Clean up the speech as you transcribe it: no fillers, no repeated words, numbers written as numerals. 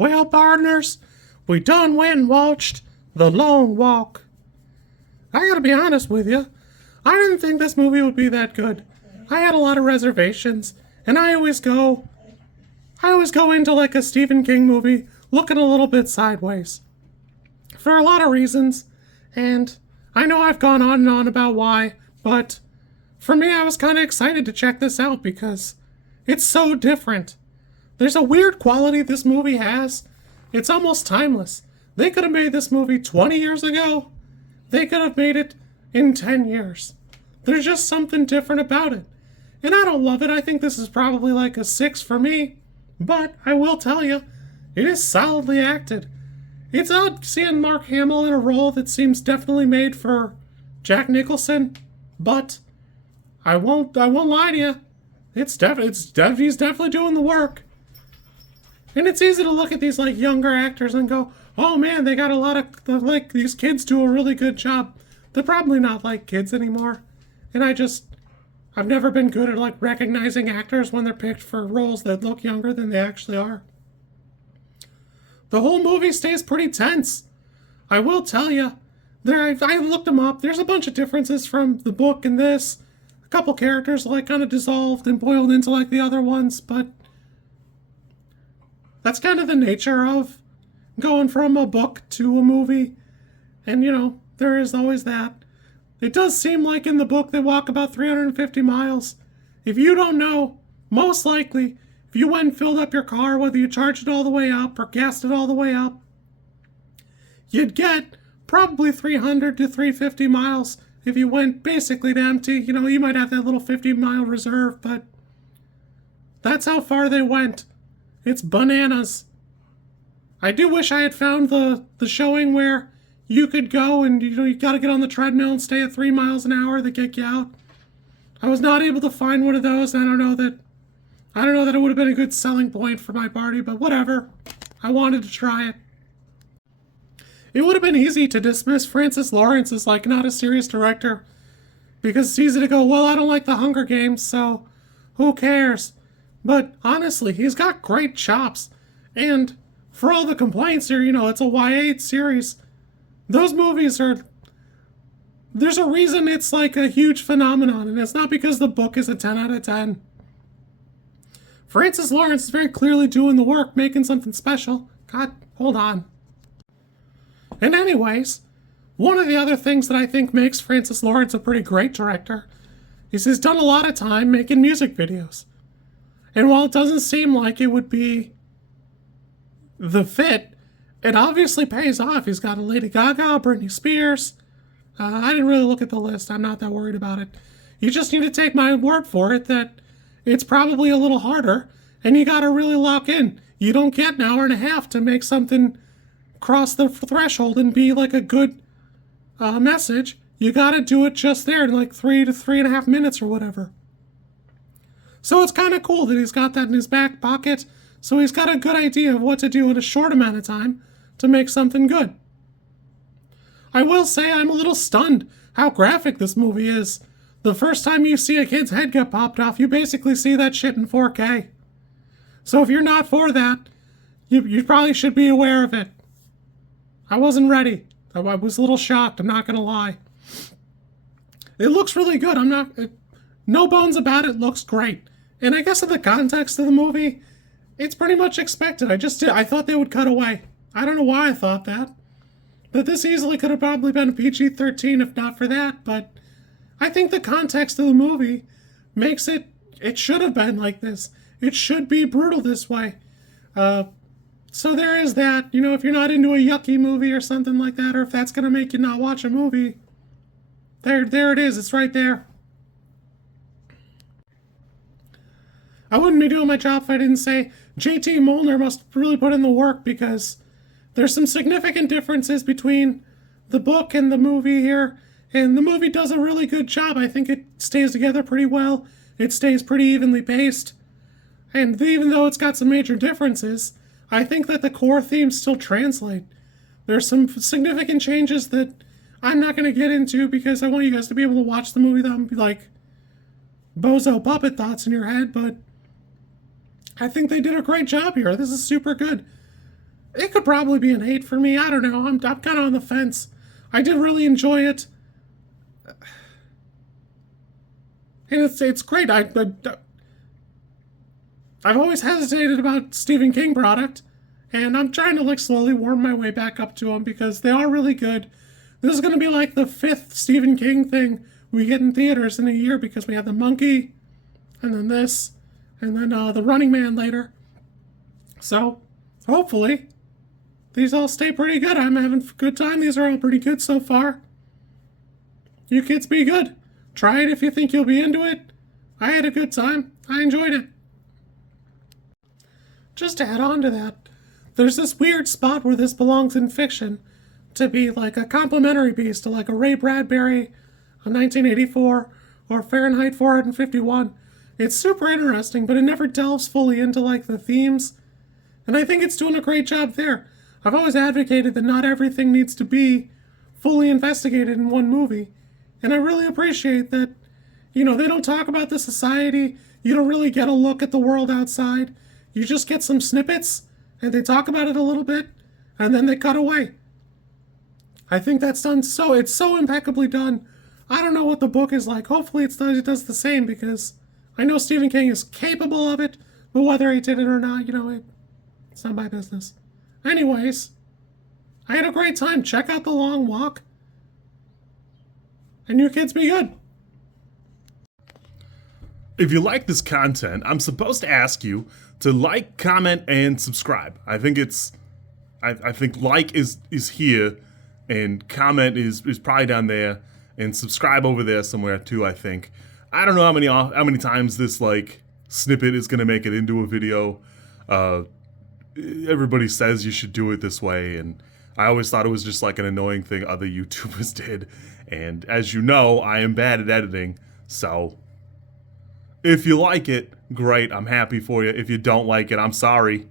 Well, partners, we done went and watched The Long Walk. I gotta be honest with you, I didn't think this movie would be that good. I had a lot of reservations, and I always go into like a Stephen King movie looking a little bit sideways. For a lot of reasons, and I know I've gone on and on about why, but for me I was kind of excited to check this out because it's so different. There's a weird quality this movie has. It's almost timeless. They could have made this movie 20 years ago. They could have made it in 10 years. There's just something different about it. And I don't love it. I think this is probably like a 6 for me. But I will tell you, it is solidly acted. It's odd seeing Mark Hamill in a role that seems definitely made for Jack Nicholson. But I won't lie to you. He's definitely doing the work. And it's easy to look at these like younger actors and go, oh man, they got a lot of, like, these kids do a really good job. They're probably not like kids anymore. And I've never been good at like recognizing actors when they're picked for roles that look younger than they actually are. The whole movie stays pretty tense. I will tell you, I looked them up. There's a bunch of differences from the book and this. A couple characters like kind of dissolved and boiled into like the other ones, but that's kind of the nature of going from a book to a movie. And, you know, there is always that. It does seem like in the book they walk about 350 miles. If you don't know, most likely, if you went and filled up your car, whether you charged it all the way up or gassed it all the way up, you'd get probably 300 to 350 miles if you went basically to empty. You know, you might have that little 50-mile reserve, but that's how far they went. It's bananas. I do wish I had found the showing where you could go and, you know, you got to get on the treadmill and stay at 3 miles an hour. They kick you out. I was not able to find one of those. I don't know that it would have been a good selling point for my party, but whatever. I wanted to try it. It would have been easy to dismiss Francis Lawrence as like not a serious director because it's easy to go, well, I don't like the Hunger Games, so who cares? But honestly, he's got great chops. And for all the complaints here, you know, it's a YA series. Those movies there's a reason it's like a huge phenomenon, and it's not because the book is a 10 out of 10. Francis Lawrence is very clearly doing the work, making something special. God, hold on. And anyways, one of the other things that I think makes Francis Lawrence a pretty great director is he's done a lot of time making music videos. And while it doesn't seem like it would be the fit, it obviously pays off. He's got a Lady Gaga, Britney Spears. I didn't really look at the list. I'm not that worried about it. You just need to take my word for it that it's probably a little harder, and you got to really lock in. You don't get an hour and a half to make something cross the threshold and be like a good message. You got to do it just there in like 3 to 3.5 minutes or whatever. So it's kind of cool that he's got that in his back pocket. So he's got a good idea of what to do in a short amount of time to make something good. I will say I'm a little stunned how graphic this movie is. The first time you see a kid's head get popped off, you basically see that shit in 4K. So if you're not for that, you probably should be aware of it. I wasn't ready. I was a little shocked, I'm not going to lie. It looks really good. No bones about it, looks great. And I guess in the context of the movie, it's pretty much expected. I thought they would cut away. I don't know why I thought that. But this easily could have probably been a PG-13 if not for that. But I think the context of the movie makes it should have been like this. It should be brutal this way. So there is that. You know, if you're not into a yucky movie or something like that, or if that's going to make you not watch a movie, there it is. It's right there. I wouldn't be doing my job if I didn't say JT Mollner must really put in the work, because there's some significant differences between the book and the movie here, and the movie does a really good job. I think it stays together pretty well. It stays pretty evenly paced. And even though it's got some major differences, I think that the core themes still translate. There's some significant changes that I'm not going to get into because I want you guys to be able to watch the movie without be like bozo puppet thoughts in your head, but I think they did a great job here. This is super good. It could probably be an 8 for me. I don't know. I'm kind of on the fence. I did really enjoy it. And it's great. I've always hesitated about Stephen King product, and I'm trying to slowly warm my way back up to them because they are really good. This is going to be like the 5th Stephen King thing we get in theaters in a year because we had The Monkey, and then this, and then The Running Man later. So, hopefully, these all stay pretty good. I'm having a good time. These are all pretty good so far. You kids be good. Try it if you think you'll be into it. I had a good time. I enjoyed it. Just to add on to that, there's this weird spot where this belongs in fiction to be like a complimentary piece to like a Ray Bradbury, a 1984, or Fahrenheit 451. It's super interesting, but it never delves fully into like the themes. And I think it's doing a great job there. I've always advocated that not everything needs to be fully investigated in one movie. And I really appreciate that, they don't talk about the society. You don't really get a look at the world outside. You just get some snippets, and they talk about it a little bit, and then they cut away. I think that's done it's so impeccably done. I don't know what the book is like. Hopefully it does the same, because I know Stephen King is capable of it, but whether he did it or not, it's not my business. Anyways, I had a great time. Check out The Long Walk. And you kids be good. If you like this content, I'm supposed to ask you to like, comment, and subscribe. I think I think like is here, and comment is probably down there, and subscribe over there somewhere too, I think. I don't know how many times this snippet is gonna make it into a video. Everybody says you should do it this way, and I always thought it was just an annoying thing other YouTubers did. And as you know, I am bad at editing, so if you like it, great, I'm happy for you. If you don't like it, I'm sorry.